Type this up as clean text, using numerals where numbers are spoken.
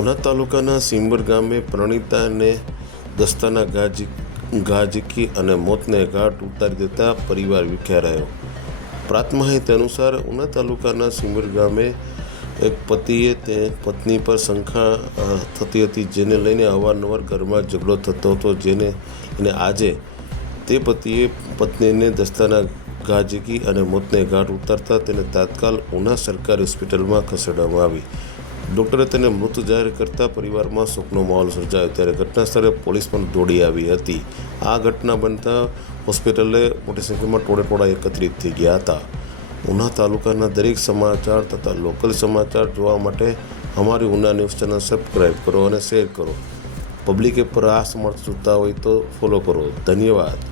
ઉના તાલુકાના સિંબર ગામે પ્રણીતાને દસ્તાના ઘા ઝીકી અને મોતને ઘાટ ઉતારી દેતા પરિવાર વિખેરાયો। પ્રાપ્ત માહિતી અનુસાર ઉના તાલુકાના સિંબર ગામે એક પતિએ તે પત્ની પર શંકા થતી હતી, જેને લઈને અવારનવાર ઘરમાં ઝઘડો થતો હતો, જેને લઈને આજે તે પતિએ પત્નીને દસ્તાના ઘા ઝીકી અને મોતને ઘાટ ઉતારતા તેને તાત્કાલ ઉના સરકારી હોસ્પિટલમાં ખસેડવામાં આવી। ડૉક્ટરે તેને મૃત જાહેર કરતા પરિવારમાં શોકનો માહોલ સર્જાયો, ત્યારે ઘટના સ્થળે પોલીસ પણ દોડી આવી હતી। આ ઘટના બનતા હોસ્પિટલે મોટી સંખ્યામાં ટોળેટોળા એકત્રિત થઈ ગયા હતા। ઉના તાલુકાના દરેક સમાચાર તથા લોકલ સમાચાર જોવા માટે અમારી ઉના ન્યૂઝ ચેનલ સબસ્ક્રાઈબ કરો અને શેર કરો। પબ્લિકે પર આ સમાચાર જોતા હોય તો ફોલો કરો। ધન્યવાદ।